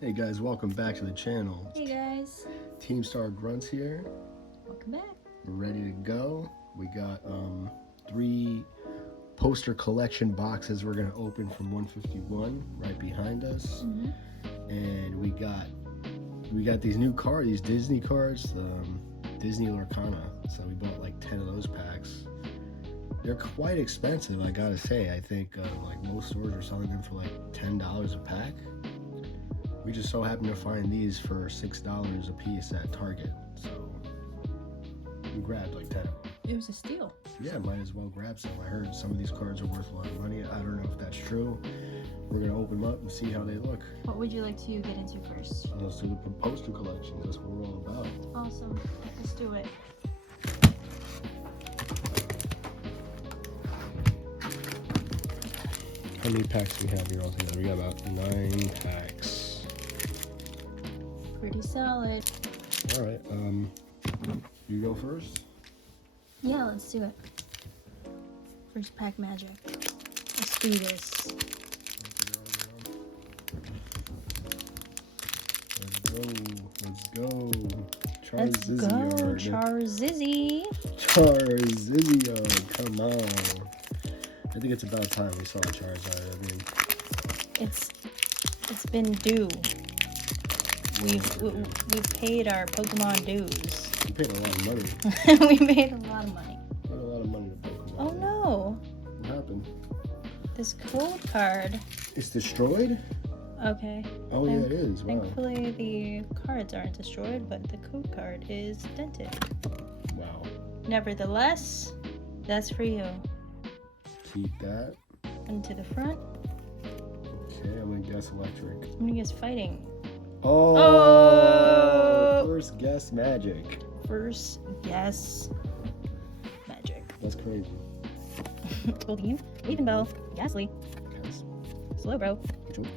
Hey guys, welcome back to the channel. Hey guys, Team Star Grunts here. welcome back. We're ready to go. We got 3 poster collection boxes we're gonna open from 151 right behind us. And we got these new cards, these Disney cards, Disney Lorcana. So we bought like 10 of those packs. They're quite expensive, I gotta say. I think like most stores are selling them for like $10 a pack. We just so happened to find these for $6 a piece at Target, so we grabbed like 10 of them. It was a steal. Yeah, might as well grab some. I heard some of these cards are worth a lot of money. I don't know if that's true. We're gonna open them up and see how they look. What would you like to get into first? Let's do the poster collections. That's what we're all about. Awesome. Let's do it. How many packs do we have here altogether? We got about 9 packs. Pretty solid. All right. You go first. Yeah, let's do it. First pack magic. Let's do this. Let's go. Let's go, Charizard. Charizard, come on. I think it's about time we saw Charizard. I mean, It's been due. We've paid our Pokemon dues. we paid a lot of money. We made a lot of money. Paid a lot of money to Pokemon. Oh no! What happened? This code card. It's destroyed? Okay. Oh yeah, it is. Wow. Thankfully, the cards aren't destroyed, but the code card is dented. Wow. Nevertheless, that's for you. Keep that. And to the front, Okay, I'm gonna guess electric. I'm gonna guess fighting. Oh! Oh! First guess magic. First guess magic. That's crazy. Goldeen, Leaving Bell, Ghastly, Guess. Slowbro, Which one?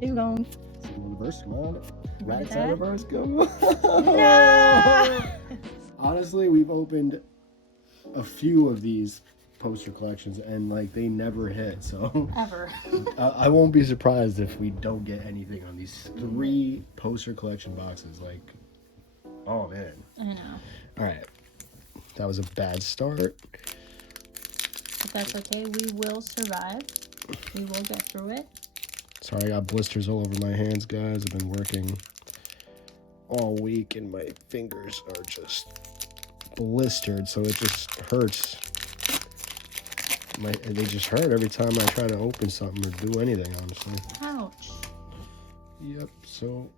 Dugong. Single reverse, come on. Right that? side reverse, come on. No! Honestly, we've opened a few of these poster collections and like they never hit, so Ever. I won't be surprised if we don't get anything on these 3 poster collection boxes. Like, oh man. I know. All right, that was a bad start. But that's okay. We will survive. We will get through it. Sorry, I got blisters all over my hands, guys. I've been working all week and my fingers are just blistered, so it just hurts. They just hurt every time I try to open something or do anything, honestly. Ouch. Yep, so,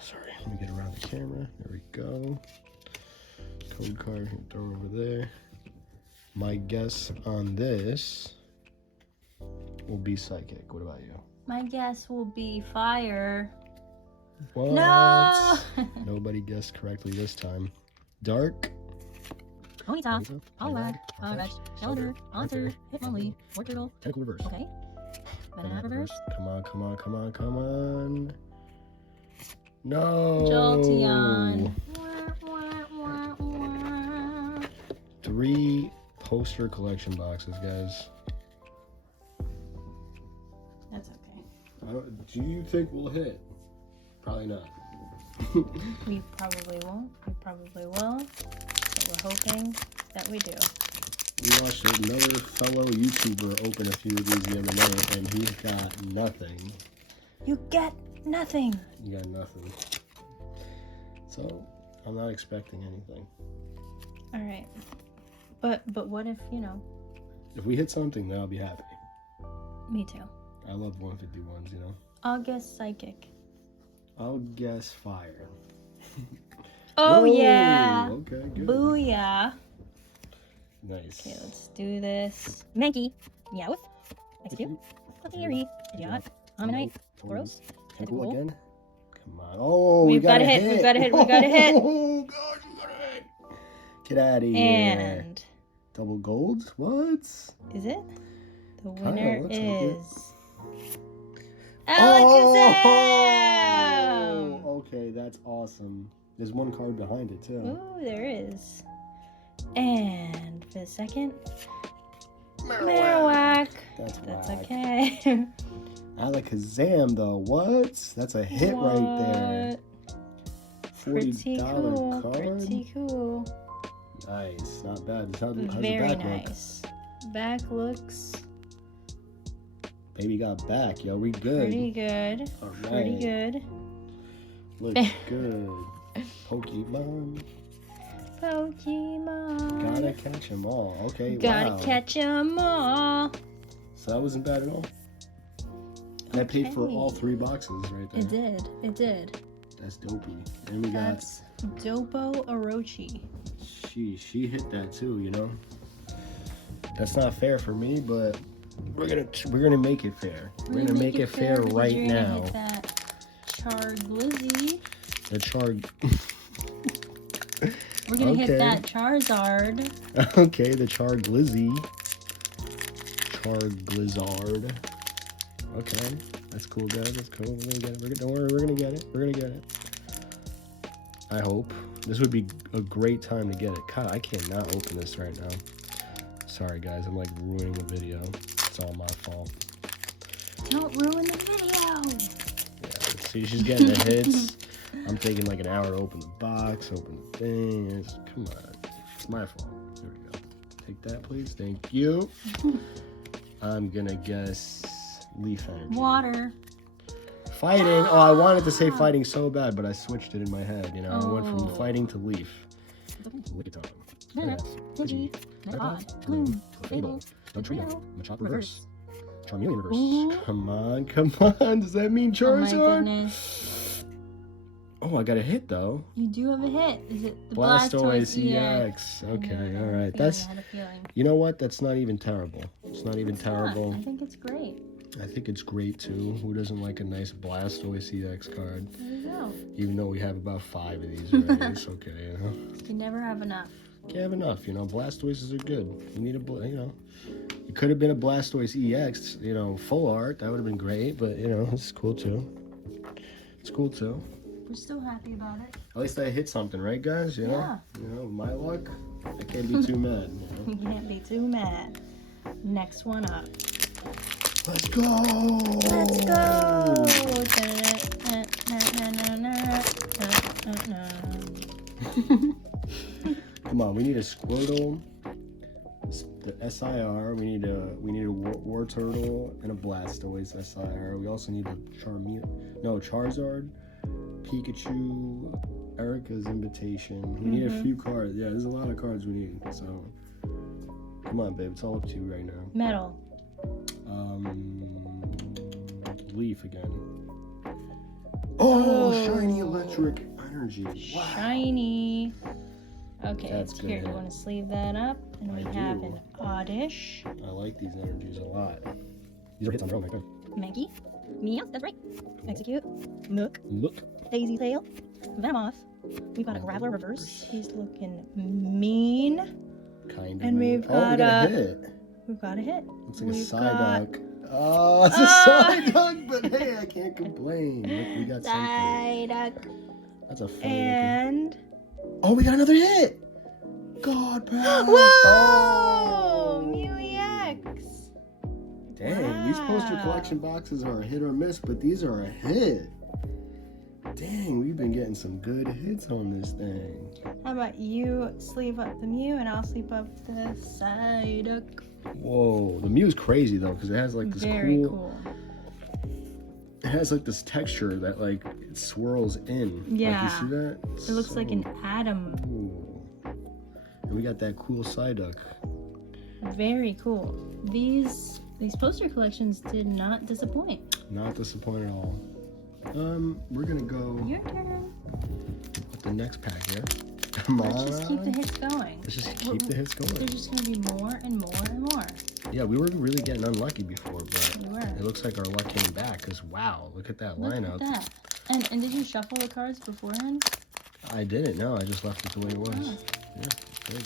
sorry, let me get around the camera. There we go. Code card, throw it over there. My guess on this will be psychic. What about you? My guess will be fire. What? No! Nobody guessed correctly this time. Dark. Ponyta, Ponyta, Poliwag, Polyrush, Shelter, Haunter, Hitmonlee, Wartortle. Tentacle reverse. Okay. Banana reverse. Come on, come on, come on, come on. No. Jolteon. 3 poster collection boxes, guys. That's okay. Do you think we'll hit? Probably not. We probably won't. We probably will. But we're hoping that we do. We watched another fellow YouTuber open a few of these the other night, and he's got nothing. You get nothing. You got nothing. So, I'm not expecting anything. All right. But what if, If we hit something, then I'll be happy. me too. I love 151s, you know? I'll guess psychic. I'll guess fire. Oh, Whoa, yeah. Okay, good. Booyah. Nice. Okay, let's do this. Mankey. Meowth. Execute. Leary. Idiot. Ammonite. Tauros. Tentacle again. Come on. Oh, We've got a hit. We've got a hit. We've got a hit. Oh, gosh, we got a hit. Get out of here. And Double gold? What? is it? The Kinda winner looks like it. is Alakazam! Oh, okay, that's awesome. There's one card behind it, too. Ooh, there is. And for the second, Marowak. That's That's whack. okay. Alakazam though. What? That's a hit right there. Pretty $40 cool. card. Pretty cool. Nice. Not bad. How's the Very back nice. Back looks Baby got back, yo. We good. pretty good. All right. Pretty good. Looks good. Pokemon. Pokemon. Gotta catch them all. Okay, Gotta wow. catch 'em all. So that wasn't bad at all. And I paid for all 3 boxes right there. It did. It did. That's dopey. And we That's Dopo Orochi. got she hit that too, you know. That's not fair for me, but we're gonna make it fair. We're gonna make it fair because right you're gonna now. hit that Charglizzy. The Char. We're gonna hit Okay. that Charizard. Okay, the Charglizzy. Charglizard. Okay, that's cool, guys. That's cool. We're gonna get it. Don't worry, we're gonna get it. We're gonna get it. I hope. This would be a great time to get it. God, I cannot open this right now. Sorry, guys. I'm like ruining the video. It's all my fault. Don't ruin the video. Yeah, see, she's getting the hits. I'm taking like an hour to open the box, open the thing. Come on. It's my fault. There we go. Take that, please. Thank you. I'm gonna guess Leaf Energy. Water. Fighting. Oh, I wanted to say fighting so bad, but I switched it in my head. You know, I went from Oh. fighting to Leaf. Look at that. Digi. Nepod. Gloom. Fable. Trio. Machop Reverse. Charmeleon Reverse. Ooh. Come on, come on. Does that mean Oh my Charizard? goodness. Oh, I got a hit though. You do have a hit. Is it the Blastoise Blastoise EX. Okay, all right. I That's. had a feeling. You know what? That's not even terrible. It's not even terrible. I think it's great. I think it's great too. Who doesn't like a nice Blastoise EX card? There you go. Even though we have about 5 of these already, it's okay, you know. You can never have enough. Can't have enough, you know. Blastoises are good. You need you know. It could have been a Blastoise EX, you know, full art. That would have been great, but you know, it's cool too. It's cool too. We're still happy about it. At least I hit something, right, guys? You know. Yeah. You know, my luck. I can't be too mad. You know? You can't be too mad. Next one up. Let's go. Let's go. Come on, we need a Squirtle, the SIR. We need a War Turtle and a Blastoise SIR. We also need a Charizard, Pikachu, Erica's Invitation. We need a few cards. Yeah, there's a lot of cards we need. So, come on, babe. It's all up to you right now. Metal. Leaf again. Oh, shiny electric energy. Wow. Shiny. Okay, That's here, good. you want to sleeve that up? And we I have do. an Oddish, I like these energies a lot. These are hits on their own, right there. Maggie, Meow, that's right, Execute, Nook, Look. Daisy Tail, Venomoth. We've got a Graveler Reverse. He's looking mean. Kind of. And mean. we've Oh, we got got a a- hit. We've got a hit. Looks like a We've Psyduck. Oh, it's a Ah! Psyduck, but hey, I can't complain. Look, we got something. Psyduck. That's a funny And looking. Oh, we got another hit. God, bro. whoa, Oh. Mew EX. Dang, these poster Wow. collection boxes are a hit or miss, but these are a hit. Dang, we've been getting some good hits on this thing. How about you sleeve up the Mew and I'll sleeve up the Psyduck. Whoa, the Mew's crazy though, because it has like this Very cool. It has like this texture that like it swirls in. Yeah. Like, you see that? It looks like an atom. Ooh. And we got that cool Psyduck. Very cool. These poster collections did not disappoint. Not disappointed at all. We're gonna go Your turn. with the next pack here. Come on. Let's just keep the hits going. Let's just keep the hits going. There's just gonna be more and more and more. Yeah, we were really getting unlucky before, but We were. it looks like our luck came back. Cause wow, look at that Look lineup. at that. And did you shuffle the cards beforehand? I didn't. No, I just left it the way it was. Oh. Yeah, it's crazy.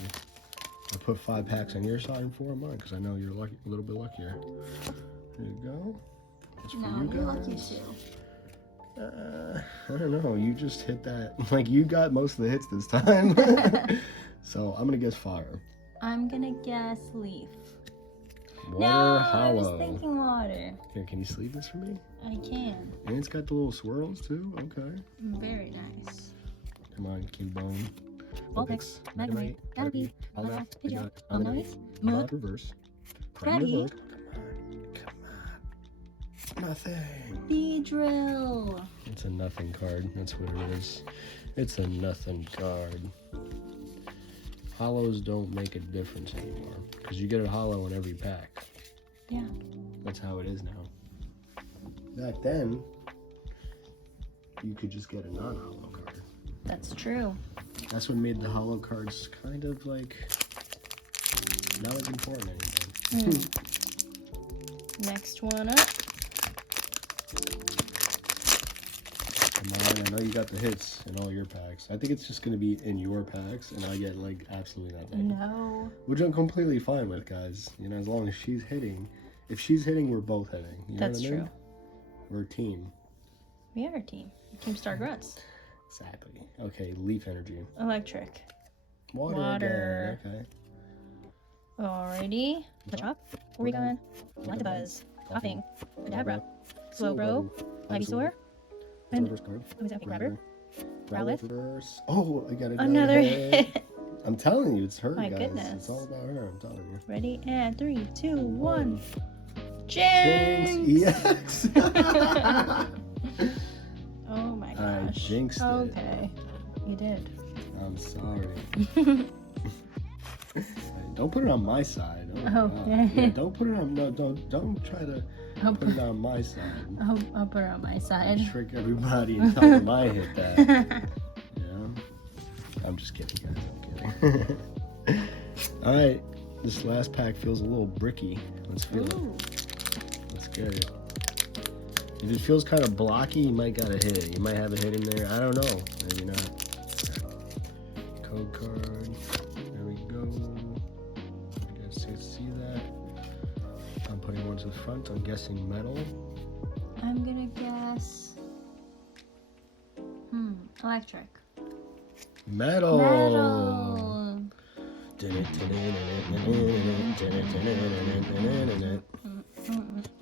I put 5 packs on your side and 4 on mine because I know you're lucky, a little bit luckier. There you go. That's for you you're lucky guys. too. I don't know. You just hit that. Like you got most of the hits this time. So I'm gonna guess fire. I'm gonna guess Leaf. No, I was hollow. thinking water. Here, can you sleeve this for me? I can. And it's got the little swirls too. Okay. Very nice. Come on, Cubone. Vulpix, Magnemite, Caterpie, Holograph, Pidgeot, Omanyte, Mod Mook, reverse. Freddy. Come on. Nothing. Beedrill. It's a nothing card. That's what it is. It's a nothing card. Hollows don't make a difference anymore because you get a hollow in every pack. Yeah. That's how it is now. Back then, you could just get a non-hollow card. That's true. That's what made the hollow cards kind of like not as important anymore. Next one up. Come on, I know you got the hits in all your packs. I think it's just going to be in your packs, and I get like absolutely nothing. No. Which I'm completely fine with, guys. You know, as long as she's hitting. If she's hitting, we're both hitting. You know That's what I mean? true. We're a team. We are a team. Team Star Grunts. Exactly. Okay, leaf energy. Electric. Water. Again. Okay. Alrighty. Machop. Oregon. Electabuzz. Coughing. Kadabra. Slowbro. Ivysaur. And Reverse card. who's that? Grabber. Growlithe. Reverse. Oh, I got Another hit. I'm telling you, it's her, My guys. goodness. It's all about her, I'm telling you. Ready? And 3, 2, 1. Jinx! Jinx! Yes! Oh my I gosh. jinxed it. Okay. You did. I'm sorry. Don't put it on my side. Oh, God. yeah. Yeah, don't put it on. No, don't try to put it on my side. I'll put it on my side. Trick everybody and tell them I hit that. Yeah. I'm just kidding, guys. I'm kidding. All right. This last pack feels a little bricky. Let's feel it. Let's get it. If it feels kind of blocky, you might got a hit. You might have a hit in there. I don't know. Maybe not. Code card. There we go. You guys see that? I'm putting one to the front. I'm guessing metal. I'm gonna guess. Electric. Metal. Metal.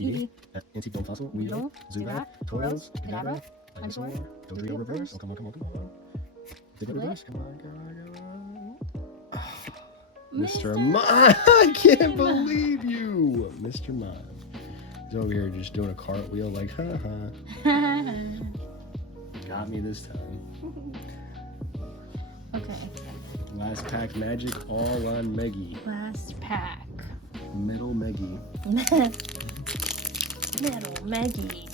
Eevee, Antique Fossil, Weedle, Zubat, Tauros, Kadabra, Ivysaur, Dodrio Reverse. Oh, come on. Did it reverse? Come on. Mr. Mime! I can't believe you! Mr. Mime. He's over here just doing a cartwheel like, haha. Got me this time. Okay. Last pack magic, all on Meggy. Last pack. Metal Meggy. Metal Maggie.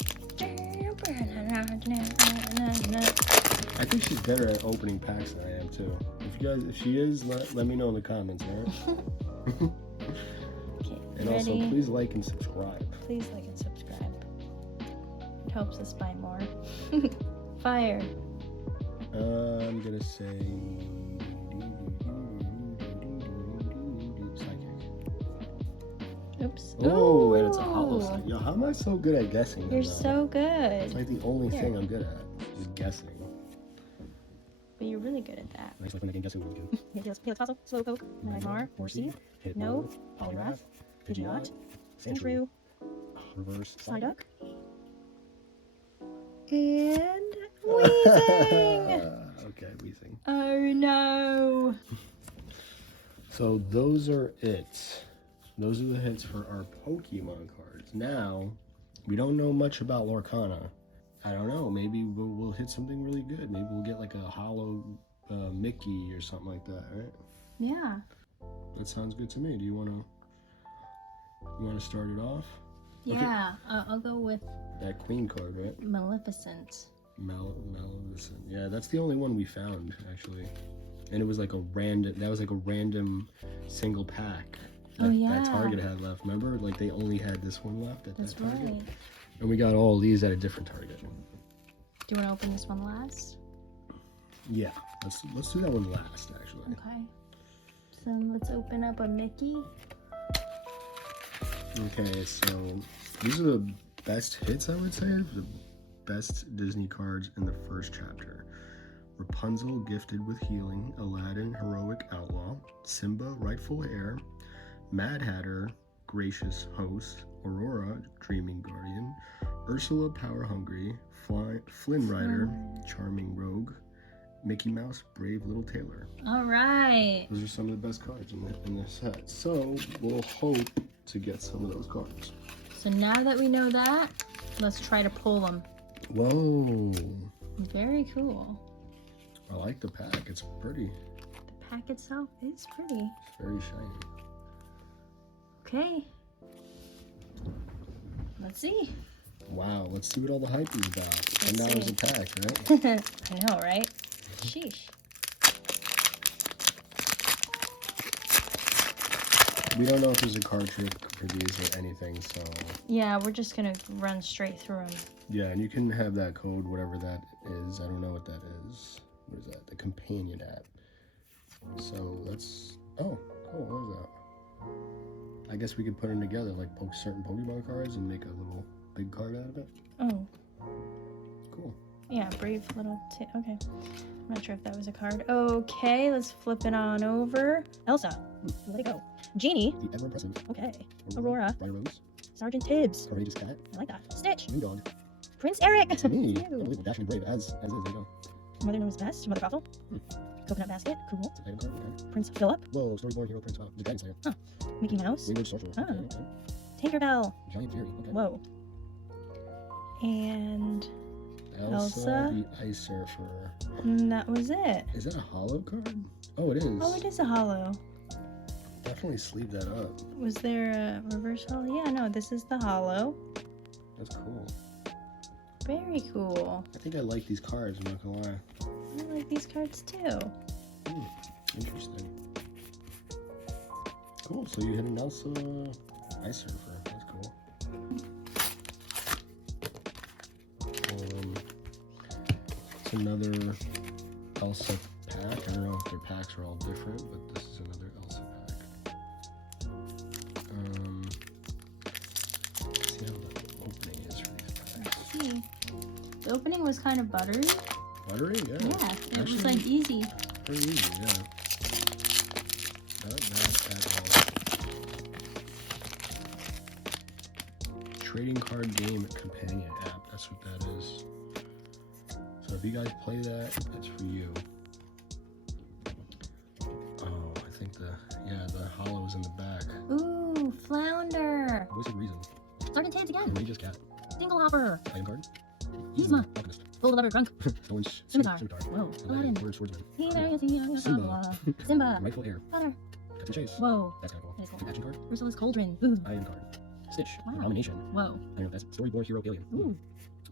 I think she's better at opening packs than I am too. If she is, let me know in the comments, alright? Okay, And ready? also, please like and subscribe. Please like and subscribe. It helps us buy more. Fire. I'm gonna say psychic. Oops. Oh, and it's a hollow Ooh. psychic. Yo, how am I so good at guessing? You're them, though? so good. It's like the only Here. thing I'm good at, just guessing. But you're really good at that. Nice, like when I can guess who we can. Helix Fossil, Slowpoke, Nightmare, Horsey, No, Poliwrath, Pidgeot, Sandshrew, Reverse Psyduck, and Weezing! Okay, Weezing. Oh no! So those are it. Those are the hits for our Pokemon cards. Now, we don't know much about Lorcana. I don't know. Maybe we'll hit something really good. Maybe we'll get like a hollow Mickey or something like that, right? Yeah. That sounds good to me. Do you want to start it off? Yeah, I'll go with That Queen card, right? Maleficent. Maleficent. Yeah, that's the only one we found actually, and it was like a random. That was like a random single pack. That Target had left. Remember, like they only had this one left at That's that Target. right. And we got all these at a different Target. Do you want to open this one last? Yeah, let's do that one last actually. Okay. So let's open up a Mickey. Okay, so these are the best hits, I would say. The best Disney cards in the first chapter. Rapunzel, Gifted with Healing. Aladdin, Heroic Outlaw. Simba, Rightful Heir. Mad Hatter, Gracious Host, Aurora, Dreaming Guardian, Ursula, Power Hungry, Flynn Rider, Charming Rogue, Mickey Mouse, Brave Little Tailor. All right. Those are some of the best cards in this set. So we'll hope to get some of those cards. So now that we know that, let's try to pull them. Whoa. Very cool. I like the pack. It's pretty. The pack itself is pretty. It's very shiny. Okay. Let's see. Wow, let's see what all the hype is about. Let's $10 see. a pack, right? I know, right? Sheesh. We don't know if there's a card trick for these or anything, so... Yeah, we're just gonna run straight through them. Yeah, and you can have that code, whatever that is. I don't know what that is. What is that? The companion app. So let's... Oh, cool. What is that? I guess we could put them together, like certain Pokemon cards and make a little big card out of it. Oh. Cool. Yeah, brave little okay. I'm not sure if that was a card. Okay, let's flip it on over. Elsa. Let it go. Genie. The ever impressive. Okay. Aurora. Briar Rose. Sergeant Tibbs. Courageous Cat. I like that. Stitch. New Dog. Prince Eric. It's me. Ew. Unbelievable. Dashing Brave as is. There you go. Mother knows best. Mother Gothel. Coconut Basket. Cool. It's an item card. Okay. Prince Philip. Whoa, Storyborn Hero Prince. Wow. The Dragon Slayer. Mickey Mouse. Winged Sorcerer. Oh. Okay, okay. Tinkerbell. Giant Fury. Okay. Whoa. And Elsa, the Ice Surfer. that was it. Is that a hollow card? Oh, it is. Oh, it is a hollow. Definitely sleeve that up. Was there a reverse hollow? Yeah, no, this is the hollow. That's cool. Very cool. I think I like these cards, I'm not gonna lie. I like these cards too. Interesting. Cool, so you hit an Elsa Ice Surfer. That's cool. It's another Elsa pack. I don't know if their packs are all different, but this is another Elsa pack. Let's see how the opening is for these packs. Let's see. The opening was kind of buttery. Buttery? Yeah. Yeah, it was like easy. Pretty easy, yeah. Not bad at all. Trading card game companion app. That's what that is. So if you guys play that, it's for you. Oh, I think the hollow is in the back. Ooh, Flounder. What's the reason? Sergeant Tibbs again. Courageous Cat. Dinglehopper. Item card. Yzma. Alchemist. Gold Lover Drunk. Stolen Scimitar. Scimitar. Whoa. Aladdin. Aladdin. Word Swordsman. Simba. Simba. Rightful Heir. Father. Captain Chase. Whoa. That's kind of That is cool. cool. Action card. Ursula's Cauldron. Ooh. Item card. Stitch. Wow. Nomination. Whoa. I don't know if that's Storyborn Hero Alien. Ooh.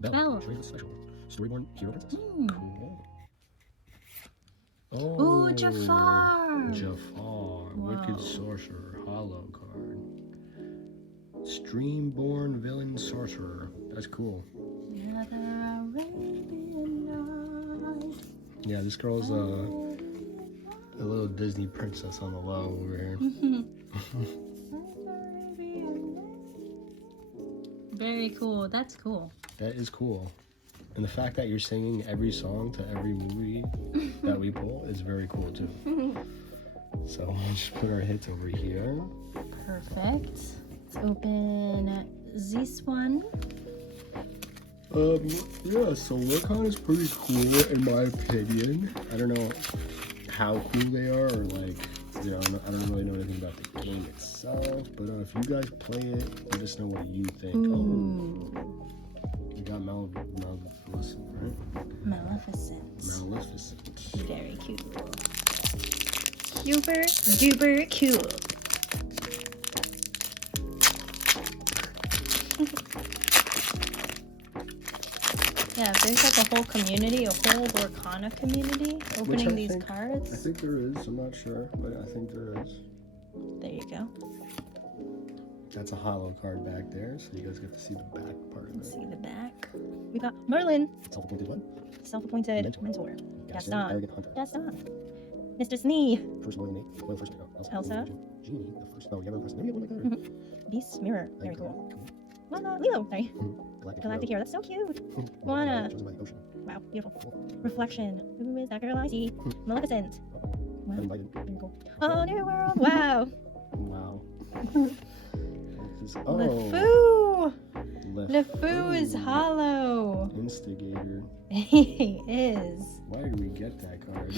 Belle. Belle. Trade Special. Storyborn Hero Princess. Mm. Cool. Ooh, Jafar. Jafar. Wow. Wicked Sorcerer. Hollow card. Streamborn Villain Sorcerer. That's cool. Yeah, this girl's a little Disney princess on the low over here. Very cool. That's cool. That is cool. And the fact that you're singing every song to every movie that we pull is very cool too. So we'll just put our hits over here. Perfect. Let's open this one. Yeah, so Lorcana is pretty cool in my opinion. I don't know how cool they are or like, you know, I don't really know anything about the game itself, but if you guys play it, let us know what you think. Ooh. Oh, you got Maleficent, right? Maleficent. Maleficent. Very cool. Super duper cool. Yeah, there's like a whole community, a whole Lorcana community opening these cards. I think there is. I'm not sure, but I think there is. There you go. That's a hollow card back there, so you guys get to see the back part of Let's it. see the back. We got Merlin, Self-appointed one. self-appointed mentor. Gaston, Gaston. arrogant hunter. Gaston. Mr. Smee. First loyal mate. Well, first Elsa. Genie, the first. Oh, you haven't pressed. No, you have one like that. Beast Mirror. Very Item cool. card. Lala, Lilo. Sorry. Galactic Hero. That's so cute. Hero. Moana. Chosen by the ocean. Wow, beautiful. Reflection. Who is that girl I see? Maleficent. Wow. Uninvited. Very cool. Oh, New World. Wow. Wow. is. Oh. LeFou! LeFou. LeFou is hollow. Instigator. He is. Why did we get that card?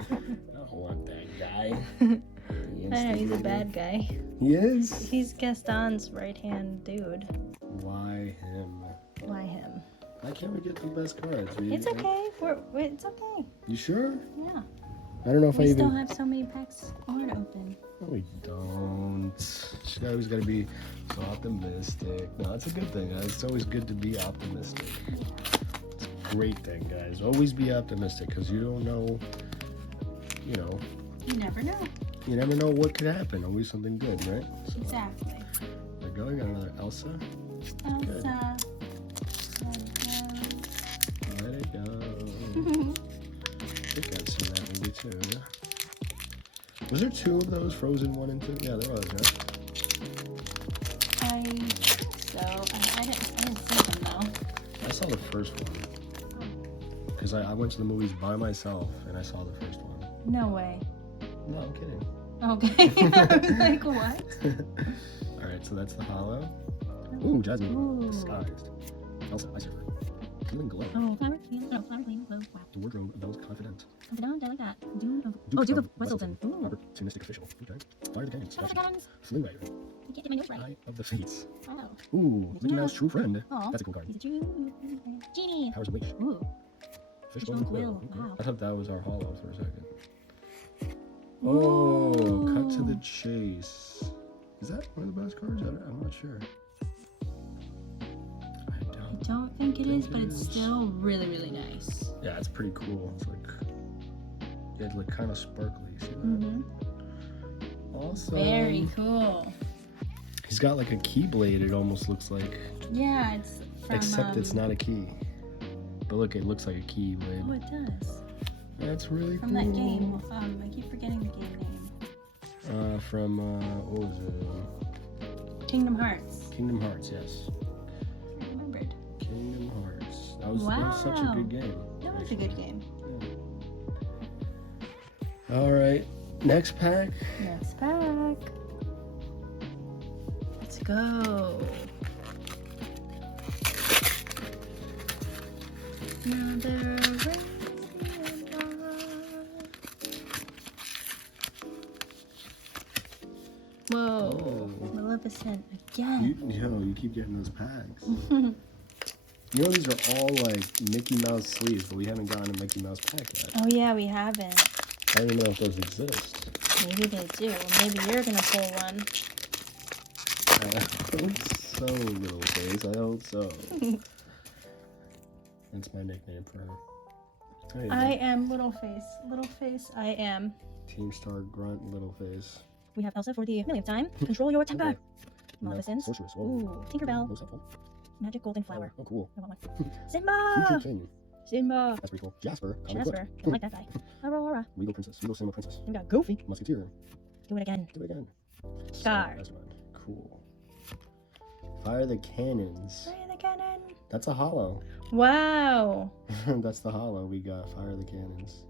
I don't want that guy. I know, he's a bad guy. He is? He's Gaston's right-hand dude. Why him? Why him? Why can't we get the best cards? It's okay. It's okay. You sure? Yeah. I don't know if We I still even... have so many packs more to open. No, we don't. She always got to be so optimistic. No, that's a good thing, guys. It's always good to be optimistic. It's a great thing, guys. Always be optimistic, because you don't know, you know. You never know. You never know what could happen. Always something good, right? So, Exactly. there we go. We got another Elsa. Elsa. Let it go. I think I've seen that movie too. Was there two of those, Frozen 1 and 2? Yeah, there was, right? I think so. I didn't see them though. I saw the first one. Because I went to the movies by myself and I saw the first one. No way. No, I'm kidding. Okay. I was like, what? Alright, so that's the hollow. Ooh, Jasmine. Ooh. Disguised. Elsa, Ice Surfer. Feeling glow. Oh, flower, clean, glow. Wow. The wardrobe of those confident. Confidant, I like that. Duke of Wesselton. Ooh. Opportunistic official. Okay. Fire the cannons. Fire the cannons. Fling Rider. I can't get my notes right. Eye of the Fates. Wow. Ooh, Mickey Mouse true friend. Aw. That's a cool card. He's a true genie. Powers of Wish. Ooh. Fishbone Fishbone Quill. Quill. Okay. Wow. I thought that was our hollow for a second. Oh, cut to the chase. Is that one of the best cards? I'm not sure. I don't think it is, but it's still really, really nice. Yeah, it's pretty cool. It's like, yeah, it's like kind of sparkly. See that? Mm-hmm. Awesome. Very cool. He's got like a keyblade, it almost looks like. Yeah, it's from, Except it's not a key. But look, it looks like a keyblade. Oh, it does. That's really From cool. that game. I keep forgetting the game name. From, what was it? Kingdom Hearts. Kingdom Hearts, yes. I remembered. Kingdom Hearts. That was such a good game. That was a good game. Yeah. All right, next pack. Next pack. Let's go. Another radiant light. Whoa. Oh. Maleficent again. You keep getting those packs. You know, these are all like Mickey Mouse sleeves, but we haven't gotten a Mickey Mouse pack yet. Oh yeah, we haven't. I don't even know if those exist. Maybe they do. Maybe you're gonna pull one. I hope so, little face. I hope so. That's my nickname for her. Hey, I am Littleface. Littleface, I am. Team Star Grunt, Little Face. We have Elsa for the millionth time. Control your temper. Okay. Maleficent. Sorceress. Whoa. Ooh, Tinkerbell. Most helpful. Magic golden flower. Oh, cool. I want one. Future Simba! King. Simba! That's pretty cool. Jasper. Comic Jasper. book. I like that guy. Aurora. Regal Princess. Regal Cinema Princess. We got Goofy. Musketeer. Do it again. Do it again. Scar. That's mine. Cool. Fire the cannons. Fire the cannon. That's a hollow. Wow. That's the hollow. We got Fire the cannons.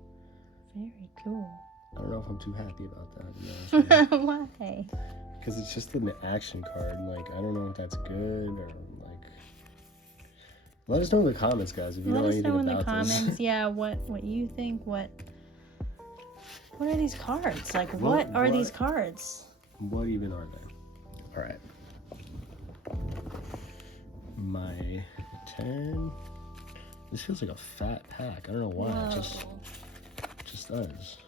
Very cool. I don't know if I'm too happy about that. To be honest with you. Why? Because it's just an action card. Like, I don't know if that's good or like. Let us know in the comments, guys, if you Let know us anything know in the about this. comments, yeah, what you think, what are these cards? Like, what are these cards? What even are they? All right. My 10. This feels like a fat pack. I don't know why. Whoa. It just does.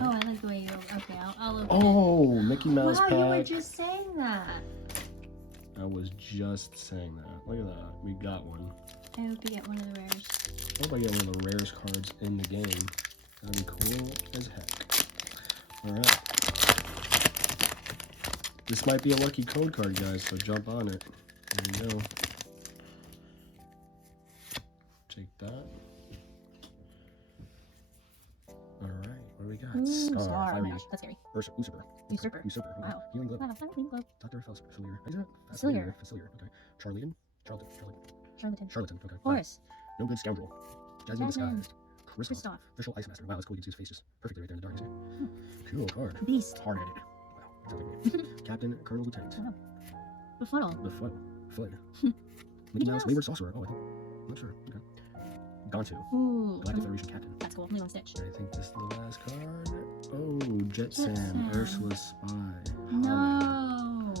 Oh, I like the way you. Okay, I'll open it. Oh, Mickey Mouse wow, pack. you were just saying that. I was just saying that. Look at that. We got one. I hope you get one of the rares. I hope I get one of the rarest cards in the game. That'd be cool as heck. Alright. This might be a lucky code card, guys, so jump on it. There you go. Take that. Alright, what do we got? Ooh, Star. oh my gosh, that's scary. Usurper. Usurper. Usurper. Okay. Wow. Healing Glow. Wow, Healing Glow. Dr. Facilier. Is it? Facilier. Facilier. Okay. Charlatan. Charlatan. Charlatan. Okay. Horse. No good scoundrel. Jasmine Jasmine. disguised. Kristoff. Kristoff. Official Ice Master. Wow, that's cool. You can see his face just perfectly right there in the dark. Cool card. Beast. Hard-headed. Wow. Captain, Colonel, Lieutenant. Oh. Befuddle. Foot. Mickey Mouse, Wayward Sorcerer. Oh, I think. I'm not sure. Okay. Gontu. Ooh. Galactic Federation Captain. That's cool. Only one Stitch. I think this is the last card. Oh, Jetson, Ursula's Spy. No.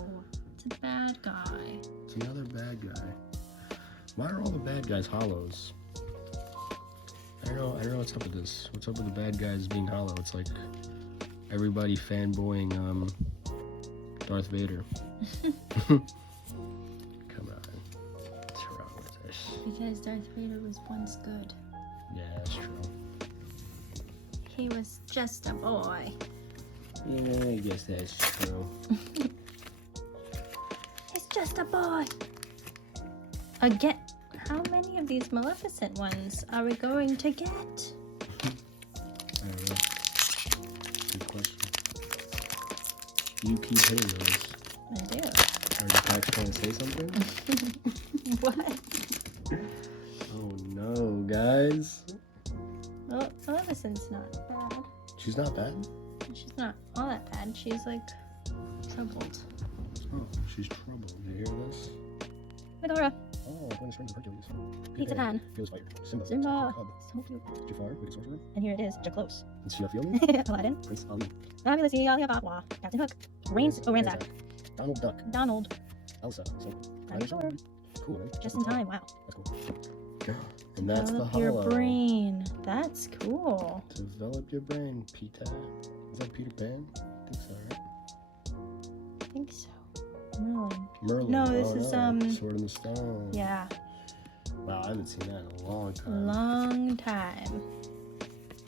It's a bad guy. It's another bad guy. Why are all the bad guys hollows? I don't know what's up with this. What's up with the bad guys being hollow? It's like everybody fanboying Darth Vader. Come on. What's wrong with this? Because Darth Vader was once good. Yeah, that's true. He was just a boy. Yeah, I guess that's true. He's just a boy. Again, how many of these Maleficent ones are we going to get? I don't know. Good question. You keep hitting those. I do. Are the packs trying to say something? What? Oh no, guys. Well, Maleficent's not bad. She's not bad. She's not all that bad. She's like troubled. Oh, she's troubled. You hear this? Megara. Oh, when the strings of Hercules. Pizza Pan. Feels fighter. Simba. Simba. Club. So cute. Jafar, Wicked Sorcerer. And here it is, just close. Does she not feel me? Aladdin. Prince Ali. Fabulous Alibaba. Captain Hook. Ransack. Donald Duck. Donald. Elsa. So, Dinosaur. cool, right? Just in time. Wow. That's cool. And that's Develop the your hollow. brain. That's cool. Develop your brain, Peter. Is that Peter Pan? I think so, right? I think so. Merlin. Merlin. No, this is Sword in the Stone. Yeah. Wow, I haven't seen that in a long time. Long time.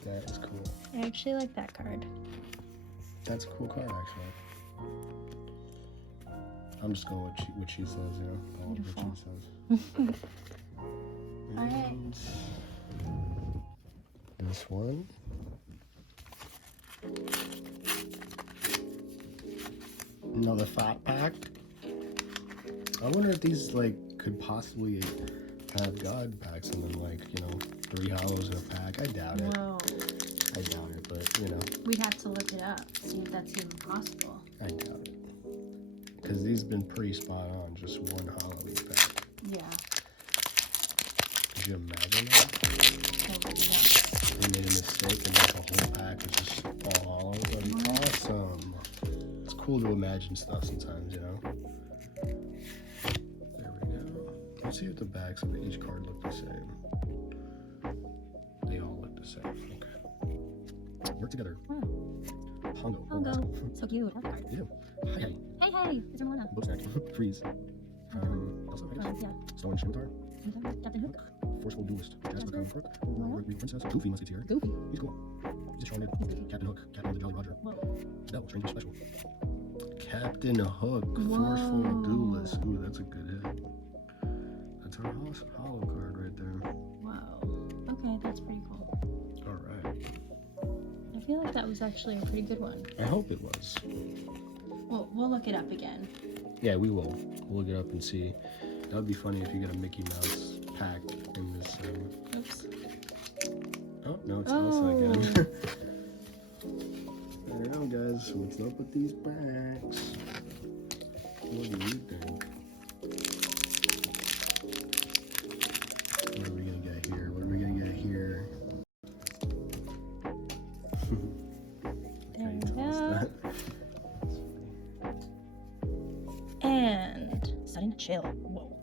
That is cool. I actually like that card. That's a cool card, actually. I'm just going with what she says, you know. All of what she says. Alright. And this one. Another fat pack. I wonder if these like could possibly have God packs and then like, you know, 3 hollows in a pack. I doubt it. Whoa. I doubt it, but you know. We'd have to look it up, see if that's even possible. I doubt it. Because these have been pretty spot on, just 1 hollow each pack. Yeah. Could you imagine that? They made a mistake and like the whole pack was just all hollow. That'd be awesome. It's cool to imagine stuff sometimes, you know? There we go. Let's see if the backs of each card look the same. They all look the same. Okay. Work together. Oh. Pongo. Pongo. So cute. That's card. Yeah. Hey. Hey, it's Ramona. Book snack. Freeze. Elsa, I guess. Yeah. Stone Scimitar. Captain Hook. Forceful Duelist. Jasper Crown Crook. Moana. Greek Princess. Goofy Musketeer. Goofy. He's cool. He's a strong dude. Captain Hook. Captain of the Jolly Roger. Whoa. Devil. Stranger Special. Captain Hook. Whoa. Forceful Duelist. Ooh, that's a good hit. That's our hollow card right there. Wow. Okay, that's pretty cool. Alright. I feel like that was actually a pretty good one. I hope it was. Well, we'll look it up again. Yeah, we will. We'll look it up and see. That would be funny if you get a Mickey Mouse pack in this. Oops. Oh, no, it's Elsa again. I don't know, guys. What's up with these packs? What do you think? What are we gonna get here? What are we gonna get here? There we go. And sudden chill. Whoa.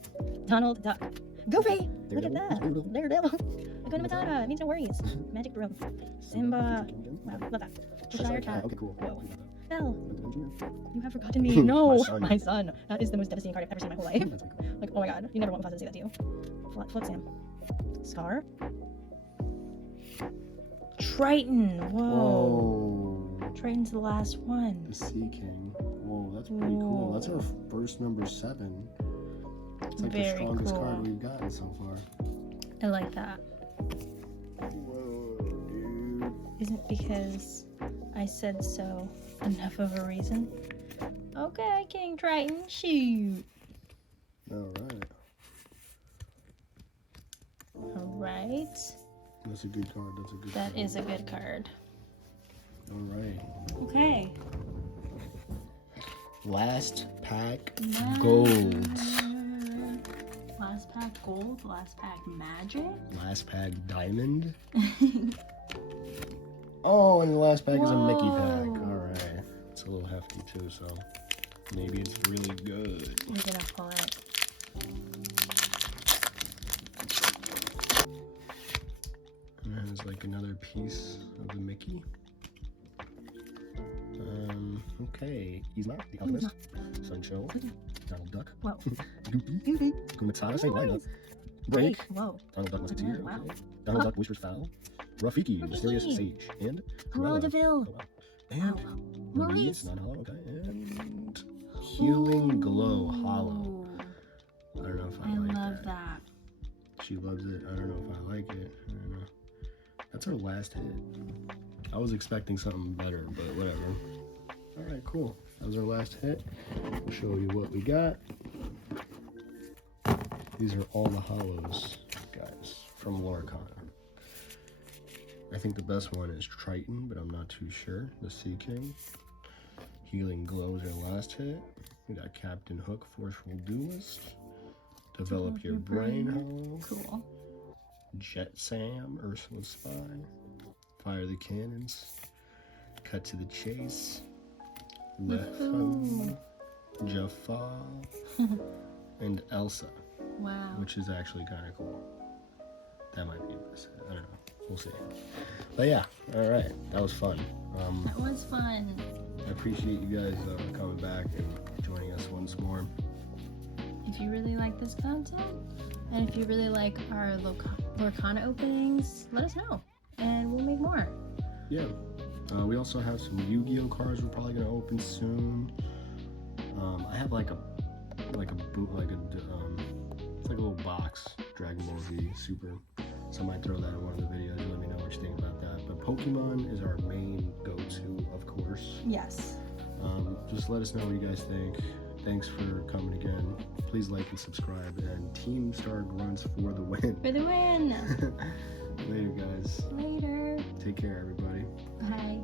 Donald Duck. Goofy! Look at that. Daredevil. Hakuna Matata. It means no worries. Magic Broom. Simba. Wow, love that. Cheshire Cat. Okay, cool. Whoa. Belle. Junior. You have forgotten me. No. My son. My son. That is the most devastating card I've ever seen in my whole life. That's pretty cool. Like, oh my god. You never want Mufasa to say that to you. Flip Sam. Scar. Triton. Whoa. Triton's the last one. The Sea King. Whoa, that's pretty cool. That's our first number 7. It's like the Very strongest cool. card we've gotten so far. I like that. Whoa, dude. Is it because I said so enough of a reason? Okay, King Triton, shoot. Alright. Alright. That's a good card. That's a good That is a good card. Alright. Okay. Last pack Magic. gold. Last pack gold. Last pack magic. Last pack diamond. Oh, and the last pack is a Mickey pack. Whoa. Alright. It's a little hefty too, so maybe it's really good. You're gonna pull it. And then there's like another piece of the Mickey. Okay. He's not the Alchemist. Sunshine. Donald Duck. Whoa. Goofy. Kumatana, same lineup. Break. Whoa. Donald Duck Musketeer. Wow. Okay. Donald Duck Boisterous Fowl. Rafiki, Mysterious Sage. And Cruella de Vil. Oh, wow. And Wow. Maurice, non-hollow, okay. And Healing Glow Hollow. I don't know if I like love that. She loves it. I don't know if I like it. I don't know. That's her last hit. I was expecting something better, but whatever. Alright, cool. That was our last hit. I'll show you what we got. These are all the hollows, guys, from Lorcana. I think the best one is Triton, but I'm not too sure. The Sea King. Healing Glow is our last hit. We got Captain Hook, Forceful Duelist. Develop Your Brain Hole. Cool. Jet Sam, Ursula Spy. Fire the Cannons. Cut to the Chase. Lefo. Jafar. And Elsa, Wow. which is actually kind of cool. That might be the best. I don't know. We'll see. But yeah, all right. That was fun. That was fun. I appreciate you guys coming back and joining us once more. If you really like this content, and if you really like our Lorcana openings, let us know, and we'll make more. Yeah. We also have some Yu-Gi-Oh cards we're probably gonna open soon. I have like a it's like a little box, Dragon Ball Z Super. So I might throw that in one of the videos. Let me know what you think about that. But Pokemon is our main go-to, of course. Yes. Just let us know what you guys think. Thanks for coming again. Please like and subscribe. And Team Star Grunts for the win. For the win. Later, guys. Later. Take care, everybody. Bye.